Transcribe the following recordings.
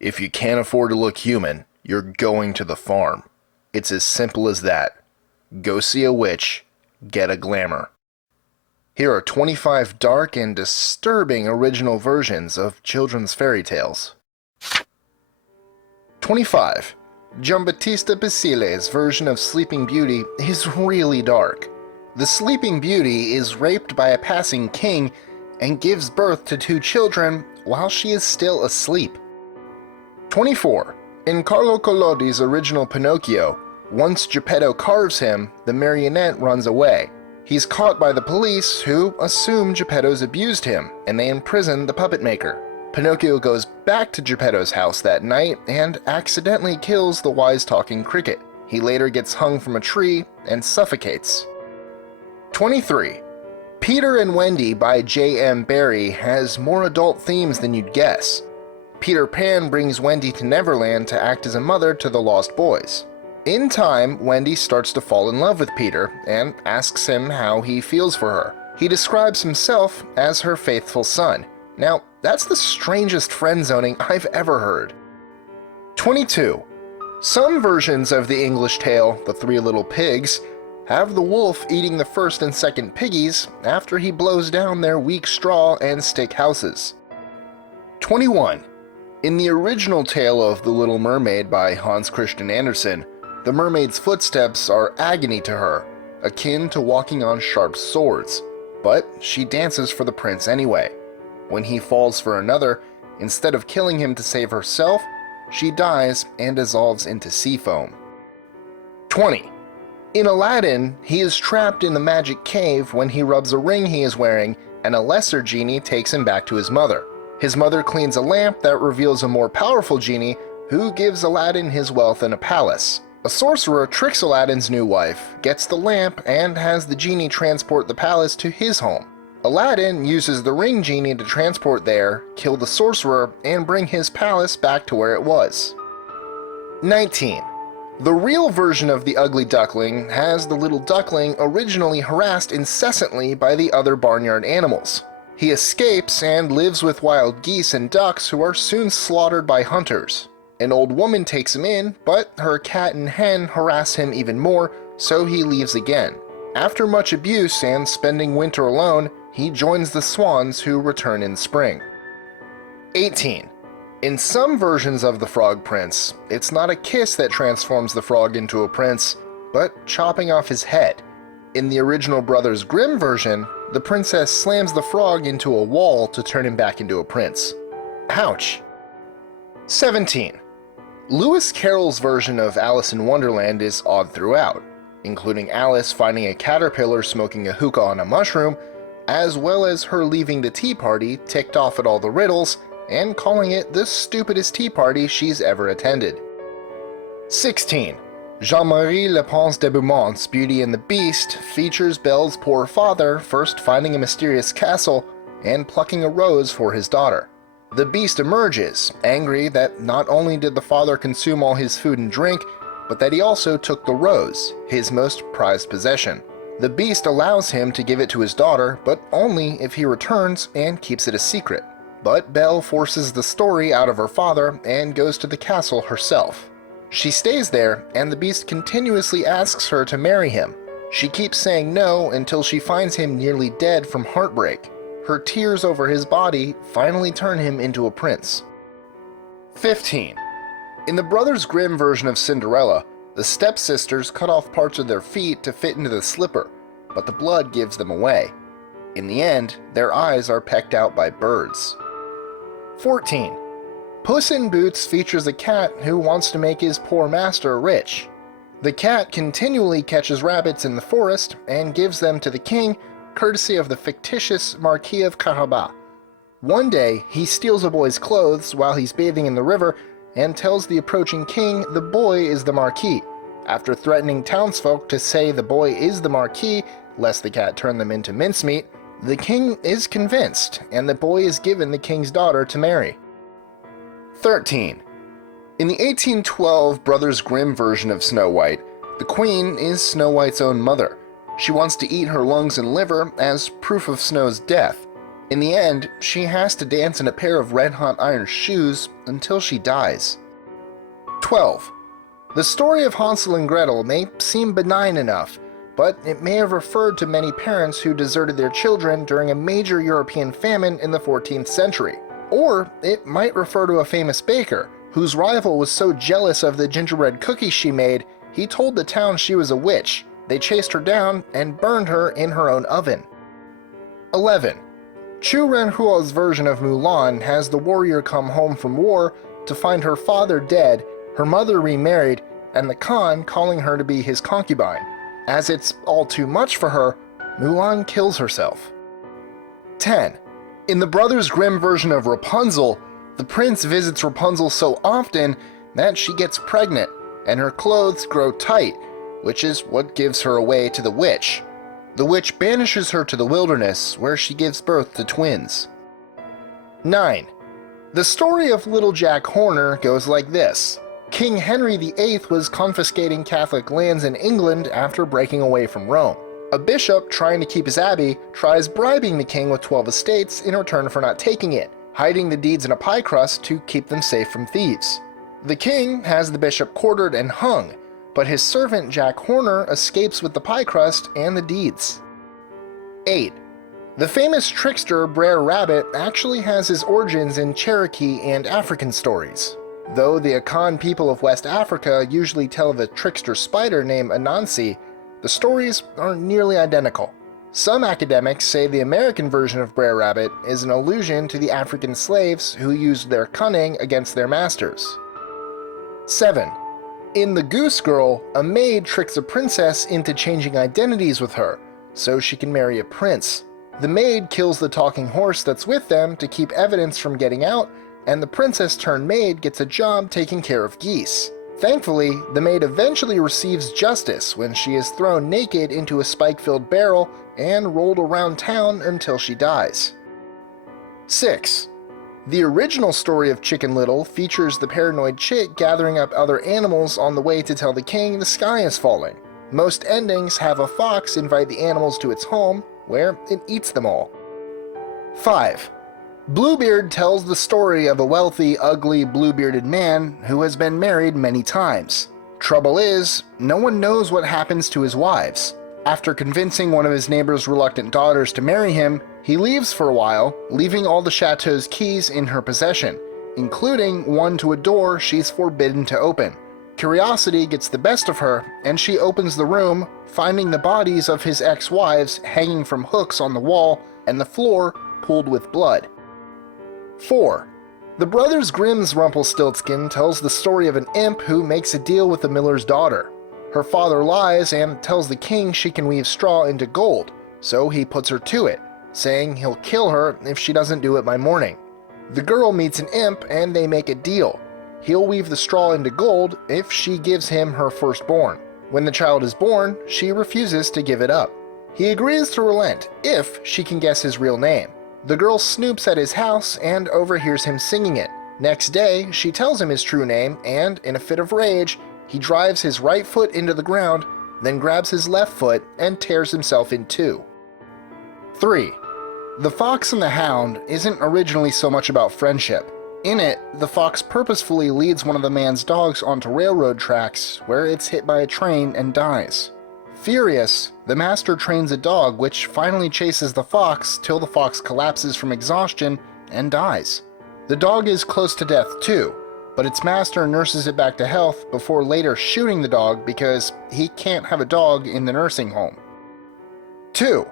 If you can't afford to look human, you're going to the farm. It's as simple as that. Go see a witch, get a glamour. Here are 25 dark and disturbing original versions of children's fairy tales. 25. Giambattista Basile's version of Sleeping Beauty is really dark. The Sleeping Beauty is raped by a passing king and gives birth to 2 children while she is still asleep. 24. In Carlo Collodi's original Pinocchio, once Geppetto carves him, the marionette runs away. He's caught by the police, who assume Geppetto's abused him, and they imprison the puppet maker. Pinocchio goes back to Geppetto's house that night and accidentally kills the wise-talking cricket. He later gets hung from a tree and suffocates. 23. Peter and Wendy by J.M. Barrie has more adult themes than you'd guess. Peter Pan brings Wendy to Neverland to act as a mother to the lost boys. In time, Wendy starts to fall in love with Peter and asks him how he feels for her. He describes himself as her faithful son. Now, that's the strangest friend-zoning I've ever heard. 22. Some versions of the English tale, The Three Little Pigs, have the wolf eating the first and second piggies after he blows down their weak straw and stick houses. 21. In the original tale of The Little Mermaid by Hans Christian Andersen, the mermaid's footsteps are agony to her, akin to walking on sharp swords, but she dances for the prince anyway. When he falls for another, instead of killing him to save herself, she dies and dissolves into sea foam. 20. In Aladdin, he is trapped in the magic cave when he rubs a ring he is wearing, and a lesser genie takes him back to his mother. His mother cleans a lamp that reveals a more powerful genie who gives Aladdin his wealth and a palace. A sorcerer tricks Aladdin's new wife, gets the lamp, and has the genie transport the palace to his home. Aladdin uses the ring genie to transport there, kill the sorcerer, and bring his palace back to where it was. 19. The real version of the Ugly Duckling has the little duckling originally harassed incessantly by the other barnyard animals. He escapes and lives with wild geese and ducks who are soon slaughtered by hunters. An old woman takes him in, but her cat and hen harass him even more, so he leaves again. After much abuse and spending winter alone, he joins the swans who return in spring. 18. In some versions of the Frog Prince, it's not a kiss that transforms the frog into a prince, but chopping off his head. In the original Brothers Grimm version, the princess slams the frog into a wall to turn him back into a prince. Ouch! 17. Lewis Carroll's version of Alice in Wonderland is odd throughout, including Alice finding a caterpillar smoking a hookah on a mushroom, as well as her leaving the tea party ticked off at all the riddles and calling it the stupidest tea party she's ever attended. 16. Jean-Marie Le Prince de Beaumont's Beauty and the Beast features Belle's poor father first finding a mysterious castle and plucking a rose for his daughter. The Beast emerges, angry that not only did the father consume all his food and drink, but that he also took the rose, his most prized possession. The Beast allows him to give it to his daughter, but only if he returns and keeps it a secret. But Belle forces the story out of her father and goes to the castle herself. She stays there, and the Beast continuously asks her to marry him. She keeps saying no until she finds him nearly dead from heartbreak. Her tears over his body finally turn him into a prince. 15. In the Brothers Grimm version of Cinderella, the stepsisters cut off parts of their feet to fit into the slipper, but the blood gives them away. In the end, their eyes are pecked out by birds. 14. Puss in Boots features a cat who wants to make his poor master rich. The cat continually catches rabbits in the forest and gives them to the king, courtesy of the fictitious Marquis of Carabas. One day, he steals a boy's clothes while he's bathing in the river and tells the approaching king the boy is the Marquis. After threatening townsfolk to say the boy is the Marquis, lest the cat turn them into mincemeat, the king is convinced, and the boy is given the king's daughter to marry. 13. In the 1812 Brothers Grimm version of Snow White, the queen is Snow White's own mother. She wants to eat her lungs and liver as proof of Snow's death. In the end, she has to dance in a pair of red-hot iron shoes until she dies. 12. The story of Hansel and Gretel may seem benign enough, but it may have referred to many parents who deserted their children during a major European famine in the 14th century. Or it might refer to a famous baker, whose rival was so jealous of the gingerbread cookies she made, he told the town she was a witch. They chased her down and burned her in her own oven. 11. Chu Renhuo's version of Mulan has the warrior come home from war to find her father dead, her mother remarried, and the Khan calling her to be his concubine. As it's all too much for her, Mulan kills herself. 10. In the Brothers Grimm version of Rapunzel, the prince visits Rapunzel so often that she gets pregnant, and her clothes grow tight, which is what gives her away to the witch. The witch banishes her to the wilderness, where she gives birth to twins. 9. The story of Little Jack Horner goes like this. King Henry VIII was confiscating Catholic lands in England after breaking away from Rome. A bishop trying to keep his abbey tries bribing the king with 12 estates in return for not taking it, hiding the deeds in a pie crust to keep them safe from thieves. The king has the bishop quartered and hung, but his servant Jack Horner escapes with the pie crust and the deeds. 8. The famous trickster Brer Rabbit actually has his origins in Cherokee and African stories. Though the Akan people of West Africa usually tell of a trickster spider named Anansi, the stories are nearly identical. Some academics say the American version of Brer Rabbit is an allusion to the African slaves who used their cunning against their masters. 7. In The Goose Girl, a maid tricks a princess into changing identities with her, so she can marry a prince. The maid kills the talking horse that's with them to keep evidence from getting out, and the princess-turned-maid gets a job taking care of geese. Thankfully, the maid eventually receives justice when she is thrown naked into a spike-filled barrel and rolled around town until she dies. 6. The original story of Chicken Little features the paranoid chick gathering up other animals on the way to tell the king the sky is falling. Most endings have a fox invite the animals to its home, where it eats them all. 5. Bluebeard tells the story of a wealthy, ugly, blue-bearded man who has been married many times. Trouble is, no one knows what happens to his wives. After convincing one of his neighbor's reluctant daughters to marry him, he leaves for a while, leaving all the chateau's keys in her possession, including one to a door she's forbidden to open. Curiosity gets the best of her, and she opens the room, finding the bodies of his ex-wives hanging from hooks on the wall and the floor pooled with blood. 4. The Brothers Grimm's Rumpelstiltskin tells the story of an imp who makes a deal with the miller's daughter. Her father lies and tells the king she can weave straw into gold, so he puts her to it, saying he'll kill her if she doesn't do it by morning. The girl meets an imp and they make a deal. He'll weave the straw into gold if she gives him her firstborn. When the child is born, she refuses to give it up. He agrees to relent if she can guess his real name. The girl snoops at his house and overhears him singing it. Next day, she tells him his true name, and in a fit of rage, he drives his right foot into the ground, then grabs his left foot and tears himself in two. 3. The Fox and the Hound isn't originally so much about friendship. In it, the fox purposefully leads one of the man's dogs onto railroad tracks, where it's hit by a train and dies. Furious, the master trains a dog which finally chases the fox till the fox collapses from exhaustion and dies. The dog is close to death too, but its master nurses it back to health before later shooting the dog because he can't have a dog in the nursing home. 2.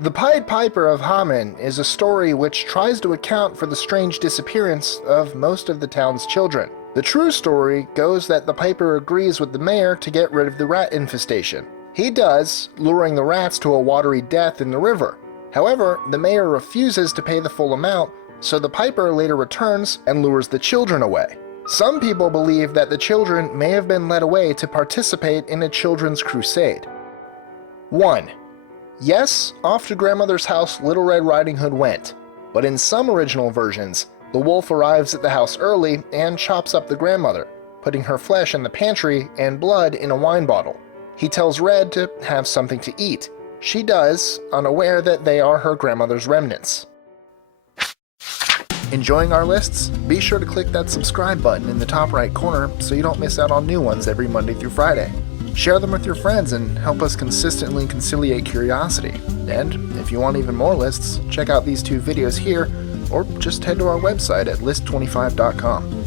The Pied Piper of Hamelin is a story which tries to account for the strange disappearance of most of the town's children. The true story goes that the piper agrees with the mayor to get rid of the rat infestation. He does, luring the rats to a watery death in the river. However, the mayor refuses to pay the full amount, so the piper later returns and lures the children away. Some people believe that the children may have been led away to participate in a children's crusade. 1. Yes, off to grandmother's house Little Red Riding Hood went, but in some original versions, the wolf arrives at the house early and chops up the grandmother, putting her flesh in the pantry and blood in a wine bottle. He tells Red to have something to eat. She does, unaware that they are her grandmother's remnants. Enjoying our lists? Be sure to click that subscribe button in the top right corner so you don't miss out on new ones every Monday through Friday. Share them with your friends and help us consistently conciliate curiosity. And if you want even more lists, check out these 2 videos here, or just head to our website at list25.com.